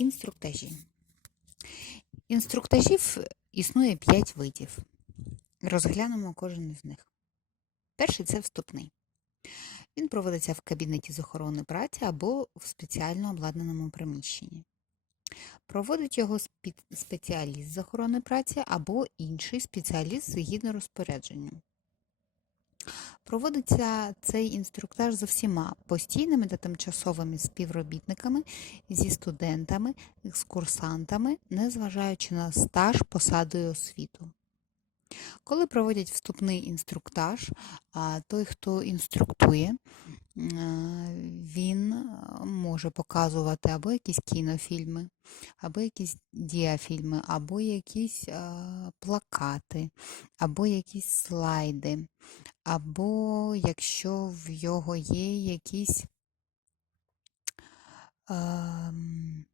Інструктажі. Інструктажів існує 5 видів. Розглянемо кожен із них. Перший це вступний. Він проводиться в кабінеті з охорони праці або в спеціально обладнаному приміщенні. Проводить його спеціаліст з охорони праці або інший спеціаліст згідно розпорядженню. Проводиться цей інструктаж з усіма постійними та тимчасовими співробітниками, зі студентами, екскурсантами, незважаючи на стаж, посаду і освіту. Коли проводять вступний інструктаж, той, хто інструктує, він може показувати або якісь кінофільми, або якісь діафільми, або якісь е, плакати, або якісь слайди, або якщо в його є якісь, ем,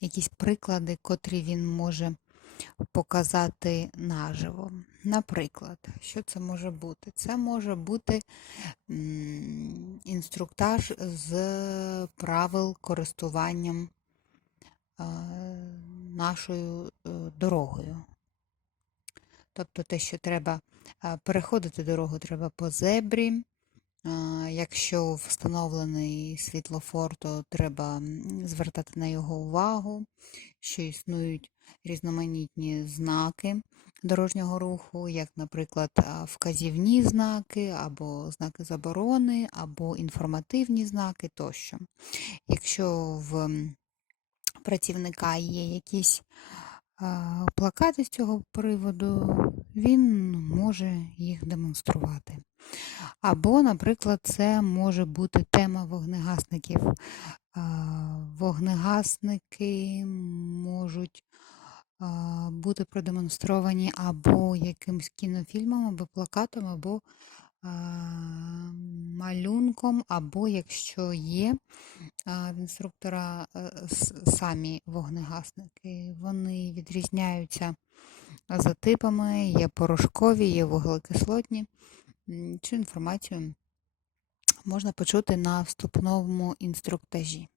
якісь приклади, котрі він може показати наживо. Наприклад, що це може бути? Це може бути інструктаж з правил користуванням е, нашою е, дорогою. Тобто те, що треба е, переходити дорогу, треба по зебрі. Якщо встановлений світлофор, то треба звертати на його увагу, що існують різноманітні знаки дорожнього руху, як, наприклад, вказівні знаки, або знаки заборони, або інформативні знаки тощо. Якщо в працівника є якісь плакати з цього приводу, він може їх демонструвати. Або, наприклад, це може бути тема вогнегасників. Вогнегасники можуть бути продемонстровані або якимсь кінофільмом, або плакатом, або малюнком, або якщо є інструктора е, самі вогнегасники. Вони відрізняються за типами, є порошкові, є вуглекислотні. Цю інформацію можна почути на вступному інструктажі.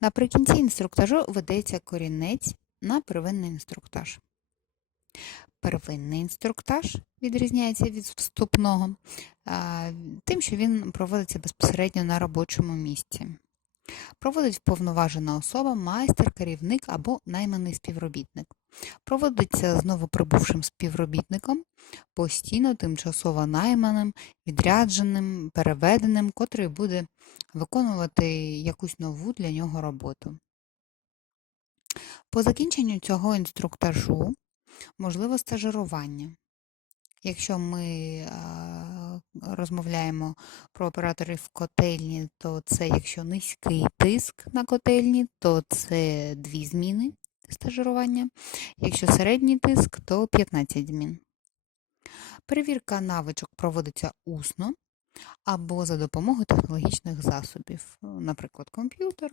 Наприкінці інструктажу ведеться корінець на первинний інструктаж. Первинний інструктаж відрізняється від вступного тим, що він проводиться безпосередньо на робочому місці. Проводить вповноважена особа, майстер, керівник або найманий співробітник. Проводиться з новоприбувшим співробітником, постійно тимчасово найманим, відрядженим, переведеним, котрий буде виконувати якусь нову для нього роботу. По закінченню цього інструктажу можливо стажирування. Якщо ми розмовляємо про операторів котельні, то це якщо низький тиск на котельні, то це дві зміни стажирування. Якщо середній тиск, то 15 змін. Перевірка навичок проводиться усно або за допомогою технологічних засобів, наприклад, комп'ютер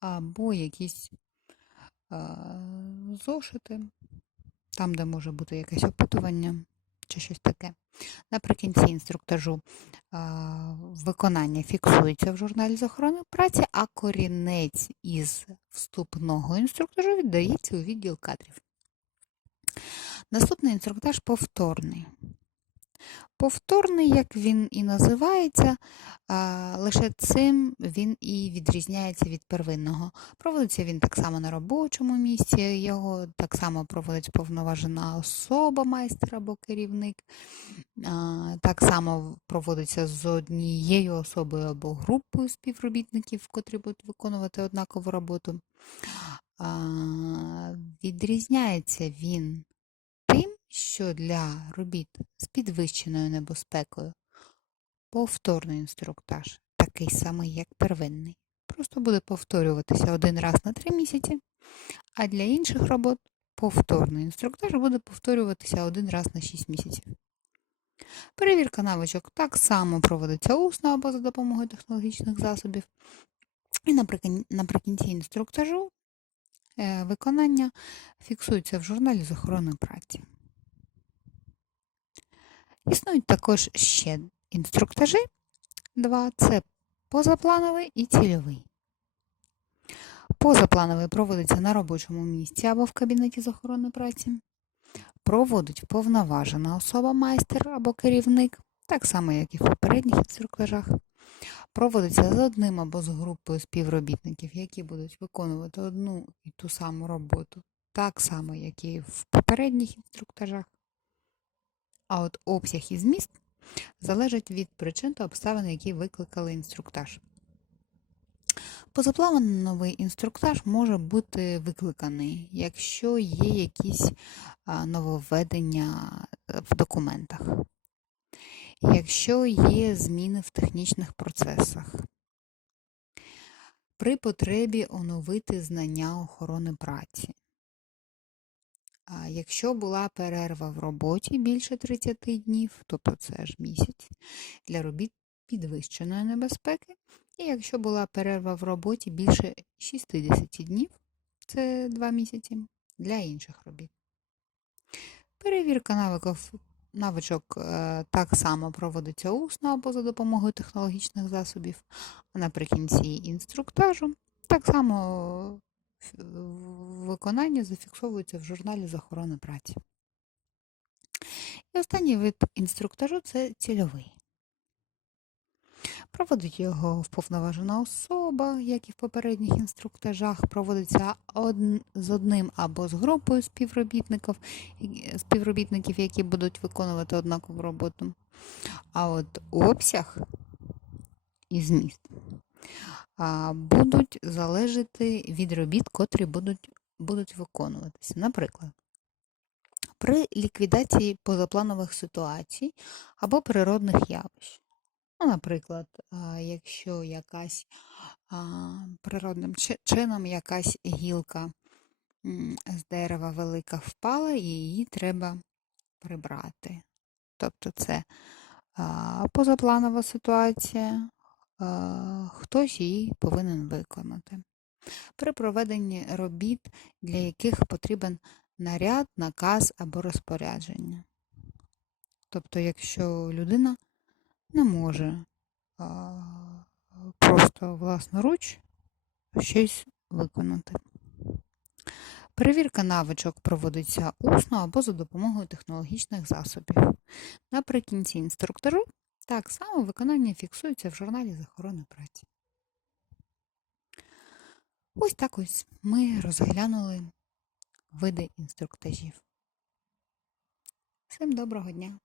або якісь зошити, там, де може бути якесь опитування чи щось таке. Наприкінці інструктажу виконання фіксується в журналі з охорони праці, а корінець із вступного інструктажу віддається у відділ кадрів. Наступний інструктаж повторний. Повторний, як він і називається, лише цим він і відрізняється від первинного. Проводиться він так само на робочому місці, його так само проводить повноважена особа, майстер або керівник. Так само проводиться з однією особою або групою співробітників, котрі будуть виконувати однакову роботу. Відрізняється він що для робіт з підвищеною небезпекою повторний інструктаж такий самий, як первинний. Просто буде повторюватися один раз на три місяці, а для інших робот повторний інструктаж буде повторюватися один раз на 6 місяців. Перевірка навичок так само проводиться усно або за допомогою технологічних засобів. І наприкінці інструктажу е, виконання фіксується в журналі з охорони праці. Існують також ще інструктажі. Два це позаплановий і цільовий. Позаплановий проводиться на робочому місці або в кабінеті з охорони праці. Проводить вповноважена особа, майстер або керівник, так само, як і в попередніх інструктажах. Проводиться з одним або з групою співробітників, які будуть виконувати одну і ту саму роботу, так само, як і в попередніх інструктажах. А от обсяг і зміст залежать від причин та обставин, які викликали інструктаж. Позаплановий інструктаж може бути викликаний, якщо є якісь нововведення е, в документах, якщо є зміни в технічних процесах, при потребі оновити знання охорони праці. Якщо була перерва в роботі більше 30 днів, тобто це ж місяць, для робіт підвищеної небезпеки, і якщо була перерва в роботі більше 60 днів, це 2 місяці, для інших робіт. Перевірка навиків, навичок е, так само проводиться усно або за допомогою технологічних засобів, а наприкінці інструктажу так само виконання зафіксовується в журналі з охорони праці. І останній вид інструктажу це цільовий. Проводить його вповноважена особа, як і в попередніх інструктажах, проводиться з одним або з групою співробітників, співробітників, які будуть виконувати однакову роботу. А от обсяг і зміст будуть залежати від робіт, котрі будуть, будуть виконуватися. Наприклад, при ліквідації позапланових ситуацій або природних явищ. Ну, наприклад, якщо якась природним чином якась гілка з дерева велика впала, і її треба прибрати. Тобто це позапланова ситуація, хтось її повинен виконати. При проведенні робіт, для яких потрібен наряд, наказ або розпорядження. Тобто, якщо людина не може а, просто власноруч щось виконати. Перевірка навичок проводиться усно або за допомогою технологічних засобів. Наприкінці інструктажу так само виконання фіксується в журналі з охорони праці. Ось так ось ми розглянули види інструктажів. Всім доброго дня!